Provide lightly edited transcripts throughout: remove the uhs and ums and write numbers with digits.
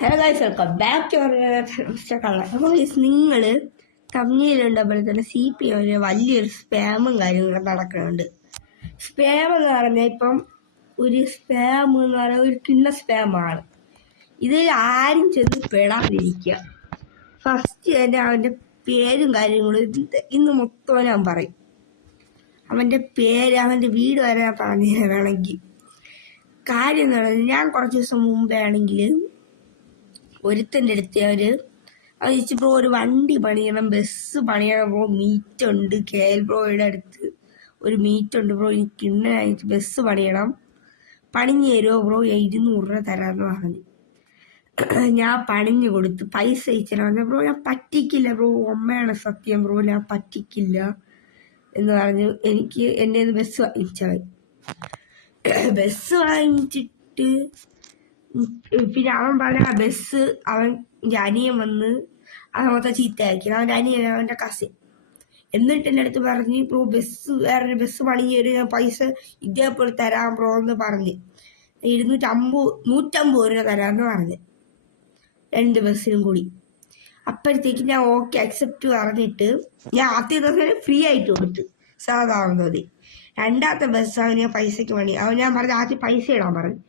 Hello guys, welcome back to mister Kalla. അപ്പോൾ നിങ്ങൾ കമ്പനിയിലുണ്ടപ്പോൾ തന്നെ CPM വലിയൊരു സ്പാമും കാര്യങ്ങളും നടക്കുന്നുണ്ട്. സ്പാം എന്ന് പറഞ്ഞാൽ ഇപ്പം ഒരു സ്പാം എന്ന് പറഞ്ഞാൽ ഒരു കിണ്ണ സ്പാമാണ്. ഇതിൽ ആരും ചെന്ന് പെടാതിരിക്കുക. ഫസ്റ്റ് തന്നെ അവൻ്റെ പേരും കാര്യങ്ങളും ഇന്ന് മൊത്തം ഞാൻ പറയും. അവൻ്റെ പേര്, അവൻ്റെ വീട് വരെ ഞാൻ പറഞ്ഞു വേണമെങ്കിൽ. കാര്യം എന്ന് പറഞ്ഞാൽ ഞാൻ കുറച്ച് ദിവസം മുമ്പേ ആണെങ്കിൽ ഒരുത്തൻ്റെ അടുത്ത് അവർ ചോദിച്ചു, ബ്രോ ഒരു വണ്ടി പണിയണം, ബസ് പണിയണം ബ്രോ, മീറ്റ് ഉണ്ട് KL ബ്രോയുടെ അടുത്ത് ഒരു മീറ്റ് ഉണ്ട് ബ്രോ, എനിക്ക് ഇന്നായിട്ട് ബസ് പണിയണം, പണിഞ്ഞു തരുമോ ബ്രോ, 200 രൂപ തരാമെന്ന് പറഞ്ഞു. ഞാൻ പണിഞ്ഞു കൊടുത്ത് പൈസ അയച്ചാൽ പറഞ്ഞു, ബ്രോ ഞാൻ പറ്റിക്കില്ല ബ്രോ, അമ്മയാണ് സത്യം ബ്രോ, ഞാൻ പറ്റിക്കില്ല എന്ന് പറഞ്ഞു. എനിക്ക് എൻ്റെ ബസ് വാങ്ങിച്ചാൽ ബസ് വാങ്ങിച്ചിട്ട് പിന്നെ അവൻ പറഞ്ഞ ആ ബസ് അവൻ അനിയൻ വന്ന് അത് മൊത്തം ചീത്തയാക്കി. അവൻ്റെ അനിയൻ, അവൻ്റെ കസിൻ. എന്നിട്ട് എൻ്റെ അടുത്ത് പറഞ്ഞ്, ബ്രോ ബസ് വേറൊരു ബസ് പണിഞ്ഞ് തരും, ഞാൻ പൈസ ഇതേപോലെ തരാം ബ്രോ എന്ന് പറഞ്ഞ് 150 രൂപ തരാമെന്ന് പറഞ്ഞ് 2 ബസ്സിനും കൂടി. അപ്പോഴത്തേക്ക് ഞാൻ ഓക്കെ അക്സെപ്റ്റ് പറഞ്ഞിട്ട് ഞാൻ ആദ്യ ദിവസം ഫ്രീ ആയിട്ട് കൊടുത്തു, സാധാരണ മതി. രണ്ടാമത്തെ ബസ് അവന് ഞാൻ പൈസയ്ക്ക് പണി. അവൻ ഞാൻ പറഞ്ഞ ആദ്യം പൈസ ഇടാൻ പറഞ്ഞു.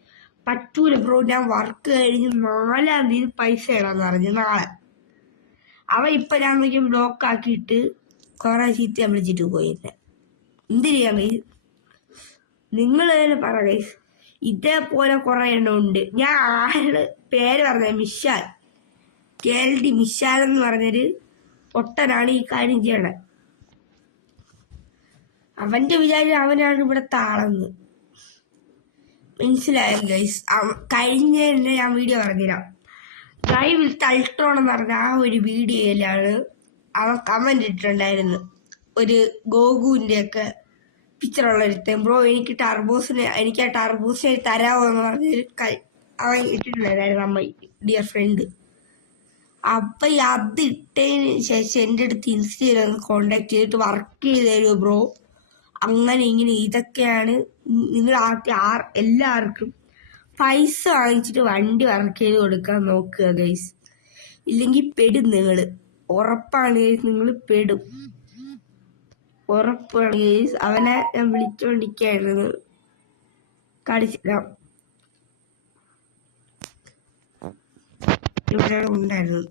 പറ്റൂല ബ്രോ, ഞാൻ വർക്ക് കഴിഞ്ഞ് 4-ാം തീയതി പൈസ ഇടാന്ന് പറഞ്ഞു, നാളെ. അവൻ ഇപ്പൊ ഞാൻ നോക്കിയും ബ്ലോക്ക് ആക്കിയിട്ട് കുറെ ചീത്ത വിളിച്ചിട്ട് പോയില്ല. എന്ത് ചെയ്യാൻ കഴിയും? നിങ്ങൾ തന്നെ പറ ഗൈസ്. ഇതേപോലെ കുറെ എണ്ണം ഉണ്ട്. ഞാൻ ആരുടെ പേര് പറഞ്ഞ മിഷാൽ, KLD മിഷാൽ എന്ന് പറഞ്ഞൊരു പൊട്ടനാണ് ഈ കാര്യം ചെയ്യണേ. അവന്റെ വിചാരം അവനാണ് ഇവിടുത്തെ ആളെന്ന്. മനസ്സിലായോ ഗൈസ്? കഴിഞ്ഞ ഞാൻ വീഡിയോ പറഞ്ഞുതരാം. ഡ്രൈവ് വിത്ത് അൾട്രോൺ എന്ന് പറഞ്ഞ ആ ഒരു വീഡിയോയിലാണ് അവൻ കമന്റ് ഇട്ടിട്ടുണ്ടായിരുന്നു, ഒരു ഗോകുവിന്റെ ഒക്കെ പിക്ചറുള്ള ഒരുത്തൻ, ബ്രോ എനിക്ക് ആ ടർബോസിനെ തരാമോ എന്ന് പറഞ്ഞൊരു അവൻ ഇട്ടിട്ടുണ്ടായിരുന്നു, നമ്മ ഡിയർ ഫ്രണ്ട്. അപ്പൊ അത് ഇട്ടതിന് ശേഷം എൻ്റെ അടുത്ത് ഇൻസ്റ്റയിൽ ഒന്ന് കോണ്ടാക്ട് ചെയ്തിട്ട് വർക്ക് ചെയ്ത് തരുമോ ബ്രോ, അങ്ങനെ ഇങ്ങനെ ഇതൊക്കെയാണ്. നിങ്ങൾ എല്ലാവർക്കും പൈസ വാങ്ങിച്ചിട്ട് വണ്ടി വർക്ക് ചെയ്ത് കൊടുക്കാൻ നോക്കുക ഗൈസ്, ഇല്ലെങ്കിൽ പെടും നിങ്ങൾ. ഉറപ്പാണ് ഗൈസ്, നിങ്ങൾ പെടും, ഉറപ്പാണ് ഗൈസ്. അവനെ ഞാൻ വിളിച്ചോണ്ടിരിക്കായിരുന്നു, കാണിച്ചിടാം. ഇവിടെ ഉണ്ടായിരുന്നു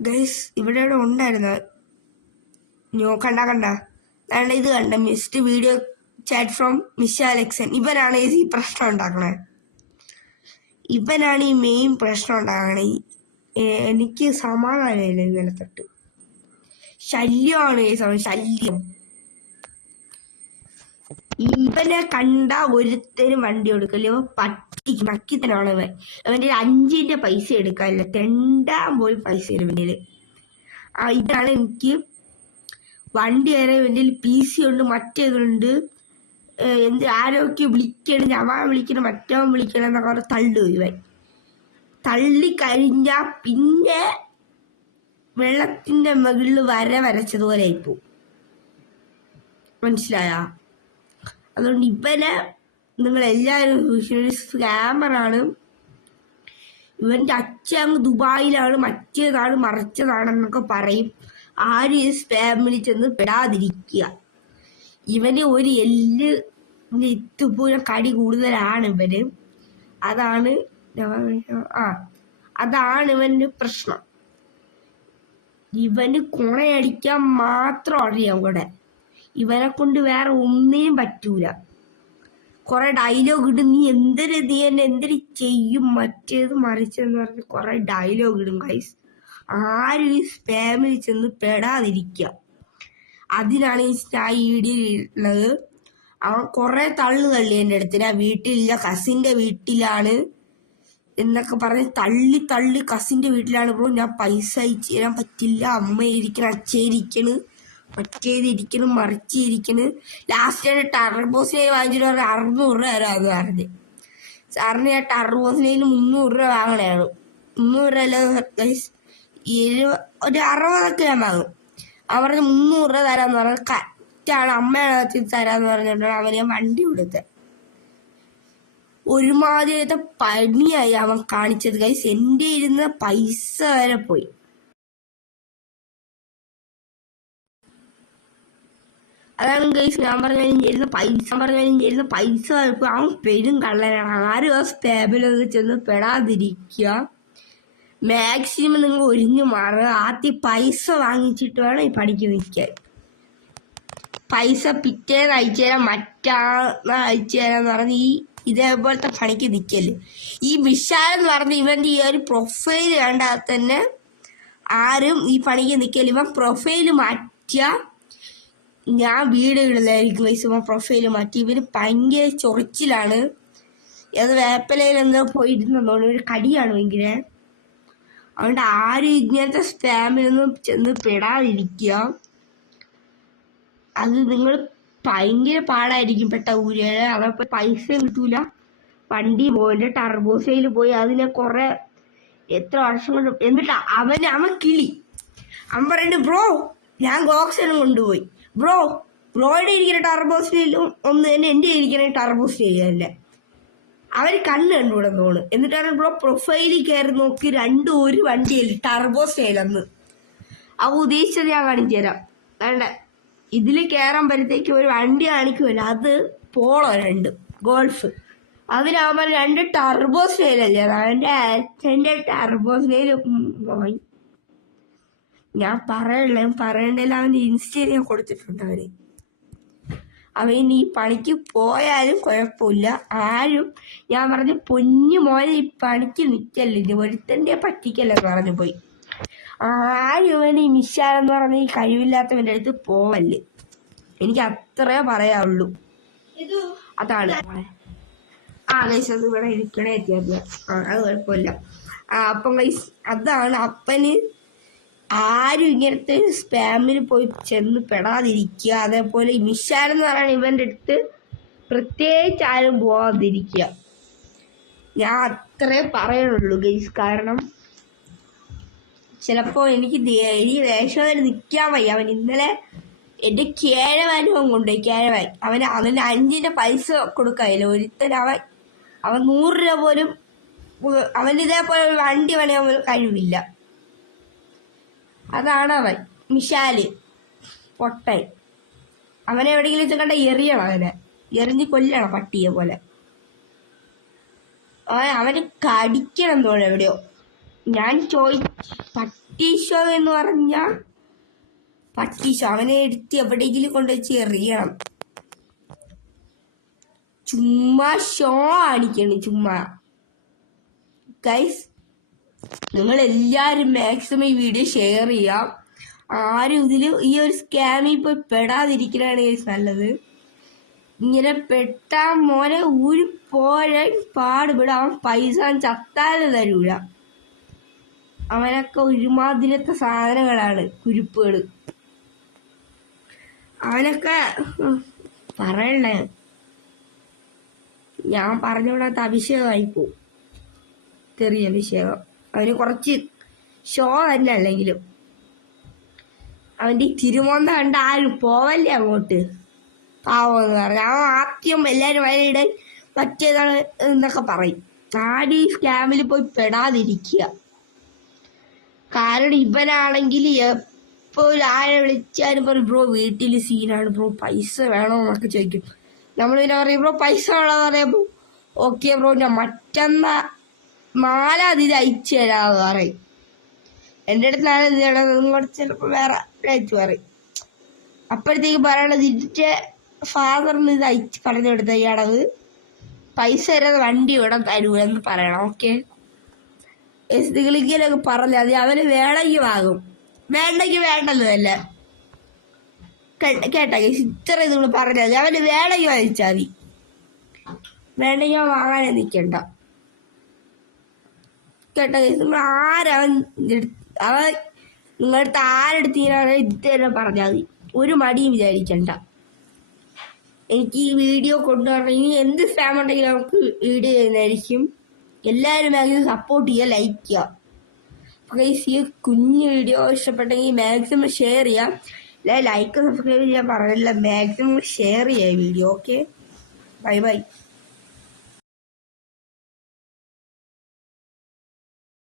ഗൈസ്, ഇവിടെ ഉണ്ടായിരുന്ന കണ്ട ഇത് കണ്ട missed video chat from Mishal എക്സൻ. ഇവനാണ് ഈ പ്രശ്നം ഉണ്ടാക്കണേ, ഇവനാണ് ഈ മെയിൻ പ്രശ്നം ഉണ്ടാക്കണേ. എനിക്ക് സമാധാനമില്ല ഇന്നലെ തൊട്ട്. ശല്യമാണ് ഈ സമയം, ശല്യം. ഇവനെ കണ്ട ഒരുത്തരും വണ്ടി കൊടുക്കല്ലോ, പക്കിത്തനാണ് ഇവൻ. അവൻ്റെ 5-ന്റെ പൈസ എടുക്കാനില്ല, തെണ്ടാൻ പോയി പൈസ തരും ഇവൻ്റെ. ഇതാണ് എനിക്ക് വണ്ടി വരെ ഇവൻ്റെ PC ഉണ്ട്, മറ്റേതുണ്ട്, ആരോഗ്യം വിളിക്കണം, ഞാൻ വിളിക്കണം, മറ്റവൻ വിളിക്കണം എന്നൊക്കെ പറഞ്ഞ് തള്ളും ഇവൻ. തള്ളിക്കഴിഞ്ഞാൽ പിന്നെ വെള്ളത്തിന്റെ മുകളിൽ വരച്ചതുപോലെ ആയിപ്പോവും. മനസ്സിലായ? അതുകൊണ്ട് ഇവനെ നിങ്ങളെല്ലാവരും സ്കാമറാണ്. ഇവന്റെ അച്ഛൻ ദുബായിലാണ്, മറ്റേതാണ്, മറിച്ചതാണെന്നൊക്കെ പറയും. ആരും ഈ സ്പാമിൽ ചെന്ന് പെടാതിരിക്കുക. ഇവന് ഒരു ഇത്തുപൂരം കടി കൂടുതലാണ് ഇവന്. അതാണ് ഇവന്റെ പ്രശ്നം. ഇവന് കൊണയടിക്കാൻ മാത്രം അറിയാം കൂടെ. ഇവനെ കൊണ്ട് വേറെ ഒന്നിനും പറ്റൂല. കുറെ ഡയലോഗ് ഇടും, നീ എന്തൊരു ചെയ്യും, മറ്റേത് മറിച്ചെന്ന് പറഞ്ഞ് കുറെ ഡയലോഗ് ഇടും ഗൈസ്. ആരും ഈ സ്പാമിൽ ചെന്ന് പെടാതിരിക്കുക. അതിനാണ് ഞാൻ ഈ വീഡിയോ ഉള്ളത്. അവൻ കുറെ തള്ളി എൻ്റെ അടുത്ത്, ഞാൻ വീട്ടിലില്ല, കസിന്റെ വീട്ടിലാണ് എന്നൊക്കെ പറഞ്ഞ് തള്ളി കസിന്റെ വീട്ടിലാണ് ബ്രോ, ഞാൻ പൈസ അയച്ചു തരാൻ പറ്റില്ല, അമ്മ ഇരിക്കണം, അച്ഛയിരിക്കണ്, മറ്റേതിരിക്കണം, മറിച്ചിരിക്കണ്. ലാസ്റ്റ് ടർബോസിനെ വാങ്ങിച്ചിട്ട് പറഞ്ഞ 600 രൂപ തരാമെന്ന് പറഞ്ഞ്. സാറിന് ഞാൻ ടർബോസിനേൽ 300 രൂപ വാങ്ങണയാണ്. 300 രൂപ ഒരു 60 ഞാൻ വാങ്ങും. അവൻ പറഞ്ഞ് 300 രൂപ തരാന്ന് പറഞ്ഞാൽ കറക്റ്റാണ്, അമ്മയാണ് തരാന്ന് പറഞ്ഞിട്ടാണ് അവന് ഞാൻ വണ്ടി കൊടുത്തത്. ഒരുമാതിരത്തെ പണിയായി അവൻ കാണിച്ചത് ഗൈസ്. എൻ്റെ ഇരുന്ന പൈസ വരെ പോയി. അതാണ് ഗൈസ് ഞാൻ പറഞ്ഞാലും ചേരുന്ന പൈസ അവൻ പെരും കള്ളനാണ്. ആരും ആ സ്പാബിലൊന്ന് ചെന്ന് പെടാതിരിക്കുക. മാക്സിമം നിങ്ങൾ ഒഴിഞ്ഞു മാറുക. ആദ്യം പൈസ വാങ്ങിച്ചിട്ട് വേണം ഈ പണിക്ക് നിൽക്കാൻ. പൈസ പിറ്റേന്ന് അയച്ചു തരാം, മറ്റാന്ന് അയച്ചു തരാന്ന് പറഞ്ഞ് ഇതേപോലത്തെ പണിക്ക് നിൽക്കല്. ഈ വിശാൽ എന്ന് പറഞ്ഞ ഇവന്റെ ഈ ഒരു പ്രൊഫൈൽ കണ്ടാൽ തന്നെ ആരും ഈ പണിക്ക് നിൽക്കല്. ഇവൻ പ്രൊഫൈല് മാറ്റിയ ഞാൻ വീടുകളിലായിരിക്കും വയസ്സ്. ഇവൻ പ്രൊഫൈല് മാറ്റി. ഇവര് ഭയങ്കര ചൊറിച്ചിലാണ്. അത് വേപ്പലയിലെന്ന് പോയിരുന്നോണ്ട് ഒരു കടിയാണ് ഭയങ്കര. അതുകൊണ്ട് ആരും ഇങ്ങനത്തെ സ്പാമിലൊന്നും ചെന്ന് പെടാതിരിക്കുക. അത് നിങ്ങൾ ഭയങ്കര പാടായിരിക്കും പെട്ട ഊരിയാൽ. അതപ്പോ പൈസ കിട്ടൂല. വണ്ടി പോയിട്ട് ടർബോസയിൽ പോയി അതിനെ കുറെ എത്ര വർഷം കൊണ്ട്. എന്നിട്ട് അവൻ കിളി. അവൻ പറയുന്നുണ്ട് ബ്രോ ഞാൻ ഗോക്സനും കൊണ്ടുപോയി. ബ്രോയുടെ ഇരിക്കുന്ന ടർബോസ്റ്റയിലും ഒന്ന് തന്നെ എൻ്റെ ഇരിക്കുന്ന ടർബോസ്റ്റയിൽ തന്നെ. അവര് കണ്ണ് കണ്ടുകൂടെന്ന് തോന്നുന്നു. എന്നിട്ടാണ് ബ്രോ പ്രൊഫൈലിൽ കയറി നോക്കി രണ്ടും ഒരു വണ്ടിയിൽ ടർബോസ്റ്റയിലെന്ന്. അവ ഉദ്ദേശിച്ചത് ഞാൻ കാണിച്ചു തരാം. വേണ്ട ഇതിൽ കയറാൻ ഒരു വണ്ടി കാണിക്കുമല്ലോ, അത് പോളോ 2 ഗോൾഫ്. അതിനാവുമ്പോൾ 2 ടർബോ സ്റ്റൈലല്ലേ. അവൻ്റെ അച്ഛൻ്റെ ടർബോ സ്റ്റൈൽ ഞാൻ പറയണ്ടല്ല. അവൻ്റെ ഇൻസ്റ്റയിൽ ഞാൻ കൊടുത്തിട്ടുണ്ട്. അവൻ ഈ പണിക്ക് പോയാലും കുഴപ്പമില്ല. ആരും ഞാൻ പറഞ്ഞ പൊന്നു മോനെ ഈ പണിക്ക് നിൽക്കല്ലേ, ഒരുത്തൻ്റെ പറ്റിക്കല്ലെന്ന് പറഞ്ഞു പോയി. ആരും അവന് ഈ മിശാലെന്ന് പറഞ്ഞ ഈ കഴിവില്ലാത്തവൻ്റെ അടുത്ത് പോവല്ലേ. എനിക്ക് അത്രേ പറയാവുള്ളൂ. അതാണ് ഗൈസ്. അത് ഇവിടെ ഇരിക്കണേ എത്തിയത്. അത് കുഴപ്പമില്ല. അപ്പം ഗൈസ് അതാണ് അപ്പന് ആരും ഇങ്ങനത്തെ സ്പാമിൽ പോയി ചെന്ന് പെടാതിരിക്കുക. അതേപോലെ ഈ മിശാലെന്ന് പറയുന്ന ഇവന്റെ അടുത്ത് പ്രത്യേകിച്ച് ആരും പോവാതിരിക്കുക. ഞാൻ അത്രേ പറയുള്ളൂ ഗൈസ്. കാരണം ചിലപ്പോ എനിക്ക് ദേഷ്യം നിൽക്കാൻ വയ്യ. അവൻ ഇന്നലെ എന്റെ കേഴവാനും അവൻ കൊണ്ടുപോയി. കേഴവാൻ അവന് 5ന്റെ പൈസ കൊടുക്കായില്ല. ഒരുത്തൻ അവൻ 100 രൂപ പോലും അവൻ ഇതേപോലെ ഒരു വണ്ടി പണിയാൻ പോലും കഴിവില്ല. അതാണ് അവൻ മിശാല് പൊട്ടൻ. അവനെ എവിടെയെങ്കിലും കണ്ട എറിയണം. അവനെ എറിഞ്ഞ് കൊല്ലണം പട്ടിയെ പോലെ. അവന് കടിക്കണം തോന്നുന്നു എവിടെയോ. ഞാൻ പട്ടീശോ എന്ന് പറഞ്ഞ പട്ടീശോ അവനെ എടുത്ത് എവിടെയെങ്കിലും കൊണ്ടുവച്ച് എറിയണം. ചുമ്മാ ഷോ കാണിക്കണം ചുമ്മാ. ഗൈസ് നിങ്ങൾ എല്ലാരും മാക്സിമം ഈ വീഡിയോ ഷെയർ ചെയ്യാം. ആരും ഈ ഒരു സ്കാമിൽ പോയി പെടാതിരിക്കലാണ് ഗൈസ് നല്ലത്. ഇങ്ങനെ പെട്ടാ മോനെ ഊരിപ്പോഴാൻ പാടുപെടും. അവൻ പൈസ ചത്താലും തരൂല. അവനൊക്കെ ഒരുമാതിരത്തെ സാധനങ്ങളാണ്, കുരുപ്പുകൾ. അവനൊക്കെ പറയണ്ടേ, ഞാൻ പറഞ്ഞുകൂടാത്ത അഭിഷേകമായിപ്പോവും. ചെറിയ അഭിഷേകം. അവന് കുറച്ച് ഷോ തന്നെ. അല്ലെങ്കിലും അവന്റെ തിരുമോന്ത കണ്ട ആരും പോവല്ലേ അങ്ങോട്ട്. പാവമെന്ന് പറഞ്ഞ അവൻ ആദ്യം എല്ലാരും വയലിടാൻ മറ്റേതാണ് എന്നൊക്കെ പറയും. ആരും ഈ സ്കാമിൽ പോയി പെടാതിരിക്കുക. കാരണം ഇവനാണെങ്കിൽ എപ്പോൾ ആരെ വിളിച്ചാലും പറയും ബ്രോ വീട്ടിൽ സീനാണ് ബ്രോ, പൈസ വേണോ എന്നൊക്കെ ചോദിക്കും. നമ്മളിങ്ങനെ പറയും ബ്രോ പൈസ വേണമെന്ന് പറയുമ്പോൾ ഓക്കെ ബ്രോ ഞാൻ മറ്റന്നാ 4-ാം തീയതി അയച്ചു തരാമെന്ന് പറയും. എൻ്റെ അടുത്താണ് ഇത് വേണം, നിങ്ങളുടെ ചിലപ്പോൾ വേറെ അയച്ചു പറയും. അപ്പോഴത്തേക്ക് പറയണത് ഇതിന്റെ ഫാദറിന് ഇത് അയച്ച് പറഞ്ഞു കൊടുത്ത ഇയാളത് പൈസ തരാതെ വണ്ടി ഇവിടെ തരൂലെന്ന് പറയണം. ഓക്കെ നിങ്ങളിങ്ങനെയൊക്കെ പറഞ്ഞാൽ മതി. അവന് വേണമെങ്കിൽ വാങ്ങും, വേണ്ടെങ്കിൽ വേണ്ടതല്ല. കേട്ടാ ഇത്ര ഇത് പറഞ്ഞാൽ മതി. അവന് വേണമെങ്കിൽ വാങ്ങിച്ചാൽ മതി, വേണ്ടെങ്കിൽ വാങ്ങാനേ നിൽക്കണ്ട. കേട്ടോ നിങ്ങൾ അവൻ നിങ്ങളടുത്ത് ആരെടുത്ത് ഇത് തന്നെ പറഞ്ഞാൽ മതി. ഒരു മടിയും വിചാരിക്കണ്ട. എനിക്ക് ഈ വീഡിയോ കൊണ്ടുവരണം. ഇനി എന്ത് സ്പാം ഉണ്ടെങ്കിലും നമുക്ക് വീഡിയോ ചെയ്യുന്നതായിരിക്കും. എല്ലാവരും മാക്സിമം സപ്പോർട്ട് ചെയ്യുക, ലൈക്ക് ചെയ്യുക. അപ്പോൾ ഈ കുഞ്ഞു വീഡിയോ ഇഷ്ടപ്പെട്ടെങ്കിൽ മാക്സിമം ഷെയർ ചെയ്യാം. ലൈക്ക് സബ്സ്ക്രൈബ് ചെയ്യാൻ പറഞ്ഞില്ല, മാക്സിമം ഷെയർ ചെയ്യാം വീഡിയോ. Okay bye bye.